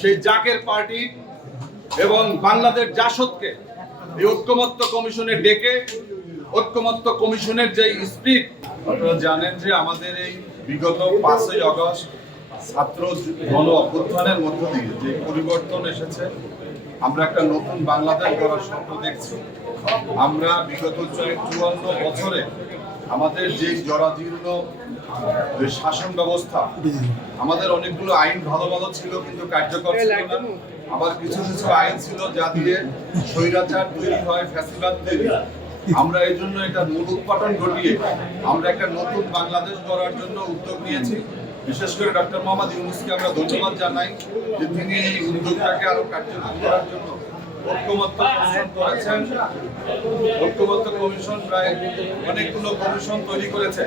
সেই জাকের পার্টি এবং বাংলাদেশ জাসদকে এই ঐক্যমত্য কমিশনে ডেকে ঐক্যমত্য কমিশনের যে স্পিরিট, আপনারা জানেন যে আমাদের এই বিগত 5ই আগস্ট ছাত্র গণ অভ্যুত্থানের মধ্য দিয়ে যে পরিবর্তন এসেছে, আমরা একটা নতুন বাংলাদেশ গড়ার স্বপ্ন দেখছি। আমরা বিগত 54 বছরে আমাদের যে জরাজীর্ণ যে শাসন ব্যবস্থা, আমাদের অনেকগুলো আইন ভালো ভালো ছিল কিন্তু কার্যকর ছিল না। আবার কিছু কিছু আইন ছিল যা দিয়ে স্বৈরাচার তৈরি হয়, ফ্যাসিবাদ তৈরি। আমরা এই জন্য এটা মূল উৎপাদন ঘটিয়ে আমরা একটা নতুন বাংলাদেশ গড়ার জন্য উদ্যোগ নিয়েছি। বিশেষ করে ডক্টর মোহাম্মদ ইউনূসকে আমরা ধন্যবাদ জানাই যে তিনি এই উদ্যোগটাকে আরো কার্যকর করার জন্য ঐক্যমত্য কমিশন করেছেন। ঐক্যমত্য কমিশন প্রায় অনেকগুলো কমিশন তৈরি করেছে।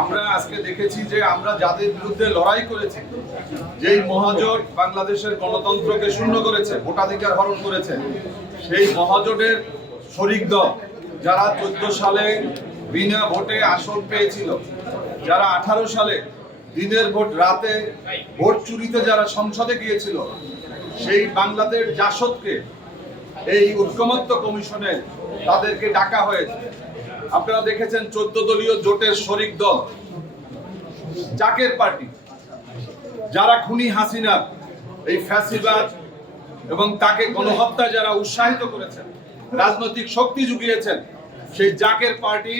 আমরা আজকে দেখেছি যে আমরা যাদের বিরুদ্ধে লড়াই করেছি, যেই মহাজোট বাংলাদেশের গণতন্ত্রকে শূন্য করেছে, ভোটাধিকার হরণ করেছে, সেই মহাজোটের শরিক দল যারা 14 সালে বিনা ভোটে আসন পেয়েছিল, যারা 18 সালে দিনের ভোট রাতে ভোট চুরিতে যারা সংসদে গিয়েছিল, সেই বাংলাদেশ জাসদকে এই ঐক্যমত্য কমিশনে তাদেরকে ডাকা হয়েছে। আপনারা দেখেছেন 14 দলীয় জোটের শরিক দল জাকের পার্টি, যারা খুনি হাসিনা এই ফ্যাসিবাদ এবং তাকে গণহত্যা যারা উৎসাহিত করেছেন, রাজনৈতিক শক্তি জুগিয়েছেন, সেই জাকের পার্টি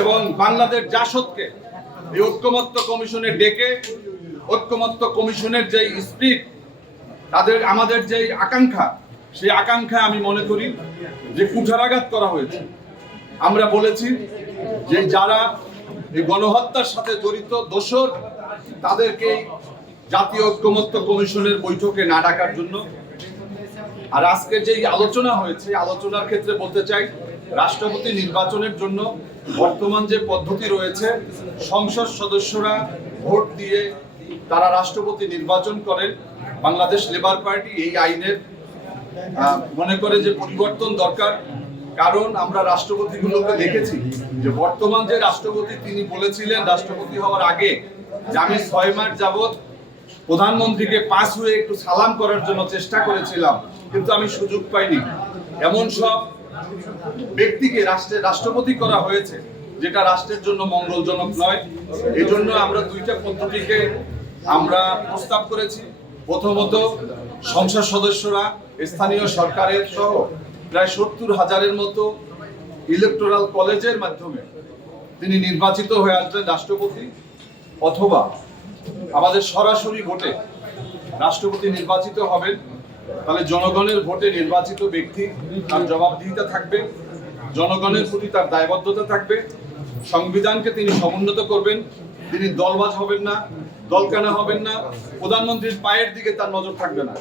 এবং বাংলাদেশ জাসদকে এই ঐক্যমত্য কমিশনে ডেকে ঐক্যমত্য কমিশনের যে স্পিরিট, তাদের আমাদের যে আকাঙ্ক্ষা, সেই আকাঙ্ক্ষা আমি মনে করি যে কুঠারাঘাত করা হয়েছে। আমরা বলেছি যে যারা এই গণহত্যার সাথে জড়িত দোষর, তাদেরকে জাতীয় ঐক্যমত্য কমিশনের বৈঠকে না ডাকার জন্য। আর আজকে যে আলোচনা হয়েছে, আলোচনার ক্ষেত্রে বলতে চাই, রাষ্ট্রপতি নির্বাচনের জন্য বর্তমান যে পদ্ধতি রয়েছে, সংসদ সদস্যরা ভোট দিয়ে তারা রাষ্ট্রপতি নির্বাচন করেন। বাংলাদেশ লেবার পার্টি এই আইনের মনে করে যে পরিবর্তন দরকার। কারণ আমরা রাষ্ট্রপতিগুলোকে দেখেছি যে বর্তমান যে রাষ্ট্রপতি, তিনি বলেছিলেন রাষ্ট্রপতি হওয়ার আগে যে আমি 6 মাস যাবত প্রধানমন্ত্রীকে পাশ হয়ে একটু সালাম করার জন্য চেষ্টা করেছিলাম, কিন্তু আমি সুযোগ পাইনি। এমন সব ব্যক্তিকে রাষ্ট্রপতি করা হয়েছে, যেটা রাষ্ট্রের জন্য মঙ্গলজনক নয়। এই জন্য আমরা 2টা পদ্ধতিকে আমরা প্রস্তাব করেছি। প্রথমত, সংসদ সদস্যরা স্থানীয় সরকারের সহ প্রায় 70,000-এর মতো ইলেকটোরাল কলেজের মাধ্যমে তিনি নির্বাচিত হয়ে আসবেন রাষ্ট্রপতি, অথবা আমাদের সরাসরি ভোটে রাষ্ট্রপতি নির্বাচিত হবেন। তাহলে জনগণের ভোটে নির্বাচিত ব্যক্তি, তার জবাবদিহিতা থাকবে, জনগণের প্রতি তার দায়বদ্ধতা থাকবে, সংবিধানকে তিনি সমুন্নত করবেন, তিনি দলবাজ হবেন না, দলকানা হবেন না, প্রধানমন্ত্রীর পায়ের দিকে তার নজর থাকবে না।